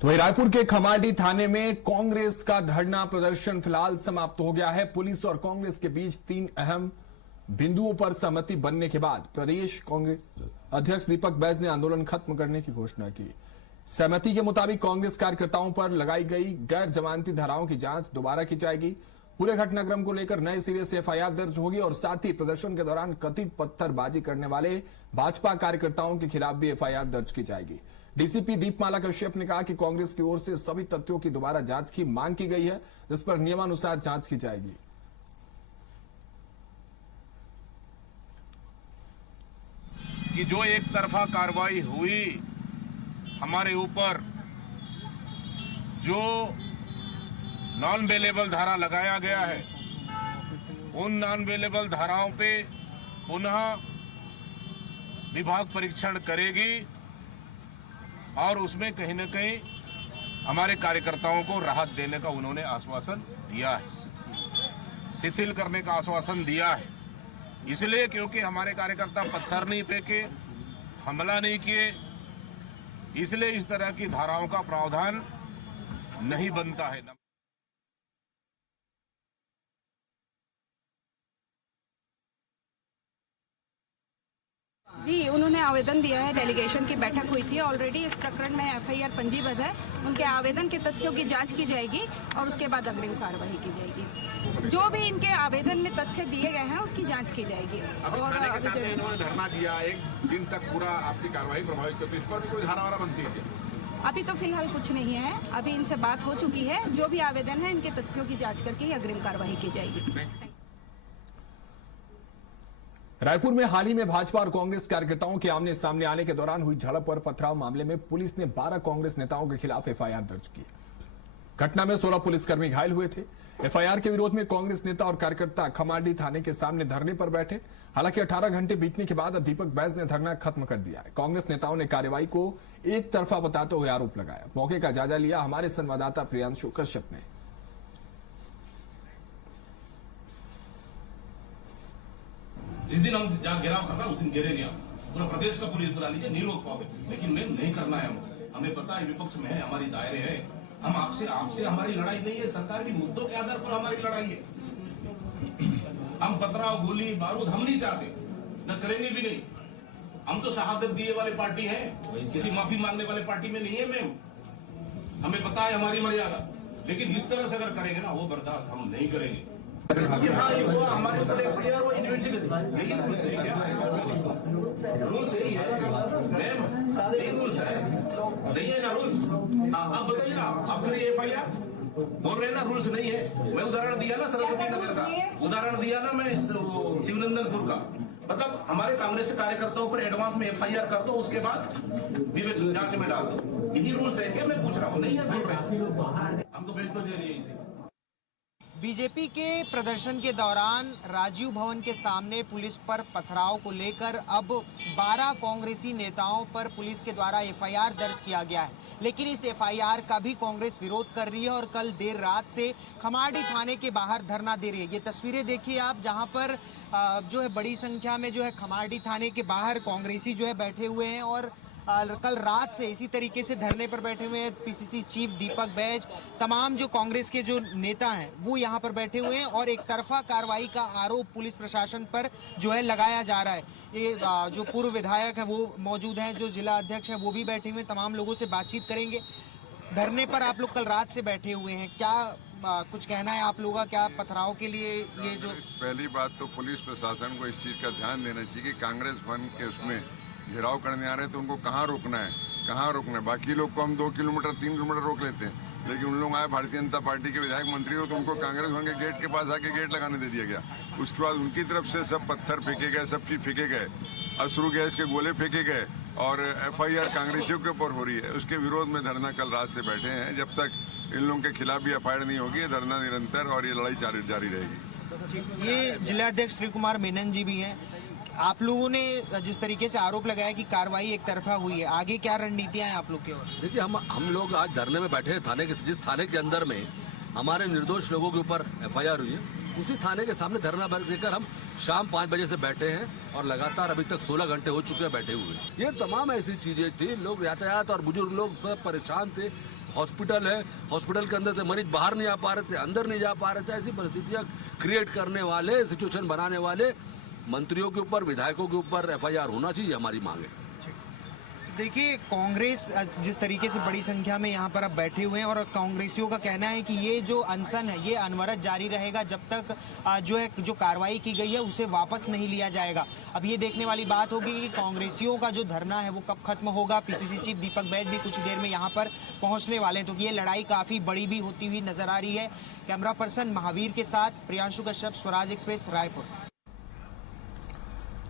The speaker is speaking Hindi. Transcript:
तो वहीं रायपुर के खमाडी थाने में कांग्रेस का धरना प्रदर्शन फिलहाल समाप्त हो गया है। पुलिस और कांग्रेस के बीच 3 अहम बिंदुओं पर सहमति बनने के बाद प्रदेश कांग्रेस अध्यक्ष दीपक बैज ने आंदोलन खत्म करने की घोषणा की। सहमति के मुताबिक कांग्रेस कार्यकर्ताओं पर लगाई गई गैर जमानती धाराओं की जांच दोबारा की जाएगी। पूरे घटनाक्रम को लेकर नए सिरे से एफआईआर दर्ज होगी और साथ ही प्रदर्शन के दौरान कथित पत्थरबाजी करने वाले भाजपा कार्यकर्ताओं के खिलाफ भी एफआईआर दर्ज की जाएगी। डीसीपी दीपमाला कश्यप ने कहा कि कांग्रेस की ओर से सभी तथ्यों की दोबारा जांच की मांग की गई है, जिस पर नियमानुसार जांच की जाएगी। कि जो एक तरफा कार्रवाई हुई हमारे ऊपर, जो नॉन बेलेबल धारा लगाया गया है, उन नॉन बेलेबल धाराओं पे पुनः विभाग परीक्षण करेगी और उसमें कहीं न कहीं हमारे कार्यकर्ताओं को राहत देने का उन्होंने आश्वासन दिया है, शिथिल करने का आश्वासन दिया है। इसलिए क्योंकि हमारे कार्यकर्ता पत्थर नहीं फेंके, हमला नहीं किए, इसलिए इस तरह की धाराओं का प्रावधान नहीं बनता है। जी, उन्होंने आवेदन दिया है। डेलीगेशन की बैठक हुई थी ऑलरेडी। इस प्रकरण में एफआईआर पंजीबद्ध है। उनके आवेदन के तथ्यों की जांच की जाएगी और उसके बाद अग्रिम कार्रवाई की जाएगी। जो भी इनके आवेदन में तथ्य दिए गए हैं उसकी जांच की जाएगी। और इन्होंने धरना दिया, 1 दिन तक पूरा आपकी कार्रवाई प्रभावित करती है, इस पर भी कोई धारा वारा बनती है क्या? अभी तो फिलहाल कुछ नहीं है। अभी इनसे बात हो चुकी है। जो भी आवेदन है इनके तथ्यों की जाँच करके ही अग्रिम कार्रवाई की जाएगी। रायपुर में हाल ही में भाजपा और कांग्रेस कार्यकर्ताओं के आमने सामने आने के दौरान हुई झड़प और पथराव मामले में पुलिस ने 12 कांग्रेस नेताओं के खिलाफ एफआईआर दर्ज की। घटना में 16 पुलिसकर्मी घायल हुए थे। एफआईआर के विरोध में कांग्रेस नेता और कार्यकर्ता खमाडी थाने के सामने धरने पर बैठे। हालांकि 18 घंटे बीतने के बाद दीपक बैज ने धरना खत्म कर दिया है। कांग्रेस नेताओं ने कार्रवाई को एक तरफा बताते हुए आरोप लगाया। मौके का जायजा लिया हमारे संवाददाता प्रियांशु कश्यप ने। जिस दिन हम जहाँ घेराव करना उस दिन घेरे गया, पूरा प्रदेश का पुलिस बुला लीजिए, नहीं रोक पाओगे। लेकिन मैं नहीं करना है। हमें पता है विपक्ष में है, हमारी दायरे है। हम आपसे हमारी लड़ाई नहीं है, सरकार की मुद्दों के आधार पर हमारी लड़ाई है। हम पथराव, गोली, बारूद हम नहीं चाहते, न करेंगे भी नहीं। हम तो शहादत दिए वाले पार्टी है, किसी माफी मांगने वाले पार्टी में नहीं है मैम। हमें पता है हमारी मर्यादा, लेकिन इस तरह से अगर करेंगे ना, वो बर्दाश्त हम नहीं करेंगे। हाँ, ये वो हमारे ऊपर एफआईआर वो इन्वेस्टिगेशन, यही रूल्स है क्या? रूल्स यही है मैम, यही रूल्स है, नहीं है ना रूल्स? आप बताइए ना, आप करिए एफआईआर। बोल रहे हैं ना रूल्स नहीं है। मैं उदाहरण दिया ना सरस्वती नगर का, उदाहरण दिया ना मैं शिवनंदनपुर का। मतलब हमारे कांग्रेस कार्यकर्ताओं पर एडवांस में एफआईआर कर दो, उसके बाद जांच में डाल दो। यही रूल्स है क्या? मैं पूछ रहा हूँ। नहीं है, बोल रहे हम तो बेहतर दे रही है। बीजेपी के प्रदर्शन के दौरान राजीव भवन के सामने पुलिस पर पथराव को लेकर अब 12 कांग्रेसी नेताओं पर पुलिस के द्वारा एफआईआर दर्ज किया गया है। लेकिन इस एफआईआर का भी कांग्रेस विरोध कर रही है और कल देर रात से खमाडी थाने के बाहर धरना दे रही है। ये तस्वीरें देखिए आप, जहां पर जो है बड़ी संख्या में जो है खमाडी थाने के बाहर कांग्रेसी जो है बैठे हुए हैं और कल रात से इसी तरीके से धरने पर बैठे हुए हैं। पीसीसी चीफ दीपक बैज, तमाम जो कांग्रेस के जो नेता हैं वो यहाँ पर बैठे हुए हैं और एक तरफा कार्रवाई का आरोप पुलिस प्रशासन पर जो है लगाया जा रहा है। ये जो पूर्व विधायक है वो मौजूद हैं, जो जिला अध्यक्ष है वो भी बैठे हुए हैं। तमाम लोगों से बातचीत करेंगे। धरने पर आप लोग कल रात से बैठे हुए हैं, क्या कुछ कहना है आप लोगों का? क्या पथराव के लिए ये जो पहली बात तो पुलिस प्रशासन को इस चीज का ध्यान देना चाहिए कि कांग्रेस भवन के उसमें घेराव करने आ रहे हैं तो उनको कहाँ रोकना है, कहाँ रोकना है। बाकी लोग को हम 2 किलोमीटर 3 किलोमीटर रोक लेते हैं, लेकिन उन लोग आए भारतीय जनता पार्टी के विधायक मंत्री हो तो उनको कांग्रेस भवन के गेट के पास आके गेट लगाने दे दिया गया। उसके बाद उनकी तरफ से सब पत्थर फेंके गए, सब चीज फेंके गए, अश्रु गैस के गोले फेंके गए और एफआईआर कांग्रेसियों के ऊपर हो रही है। उसके विरोध में धरना कल रात से बैठे हैं। जब तक इन लोगों के खिलाफ भी एफआईआर नहीं होगी, धरना निरंतर और ये लड़ाई जारी रहेगी। ये जिलाध्यक्ष श्री कुमार मेनन जी भी हैं। आप लोगों ने जिस तरीके से आरोप लगाया कि कार्रवाई एक तरफा हुई है, आगे क्या रणनीतियां हैं आप लोग की ओर? देखिए, हम लोग आज धरने में बैठे हैं थाने के, जिस थाने के अंदर में हमारे निर्दोष लोगों के ऊपर एफआईआर हुई है, उसी थाने के सामने धरना देकर हम शाम 5 बजे से बैठे हैं और लगातार अभी तक 16 घंटे हो चुके हैं बैठे हुए। ये तमाम ऐसी चीजें थी, लोग यातायात और बुजुर्ग लोग परेशान थे, हॉस्पिटल है, हॉस्पिटल के अंदर से मरीज बाहर नहीं आ पा रहे थे, अंदर नहीं जा पा रहे थे। ऐसी परिस्थितियां क्रिएट करने वाले, सिचुएशन बनाने वाले मंत्रियों के ऊपर, विधायकों के ऊपर एफआईआर होना चाहिए, हमारी मांग है। देखिए, कांग्रेस जिस तरीके से बड़ी संख्या में यहाँ पर अब बैठे हुए हैं और कांग्रेसियों का कहना है कि ये जो अनशन है ये अनवरत जारी रहेगा जब तक जो कार्रवाई की गई है उसे वापस नहीं लिया जाएगा। अब ये देखने वाली बात होगी कि कांग्रेसियों का जो धरना है वो कब खत्म होगा। पीसीसी चीफ दीपक बैज भी कुछ देर में यहाँ पर पहुंचने वाले हैं, तो ये लड़ाई काफी बड़ी भी होती हुई नजर आ रही है। कैमरा पर्सन महावीर के साथ प्रियांशु कश्यप, स्वराज एक्सप्रेस, रायपुर।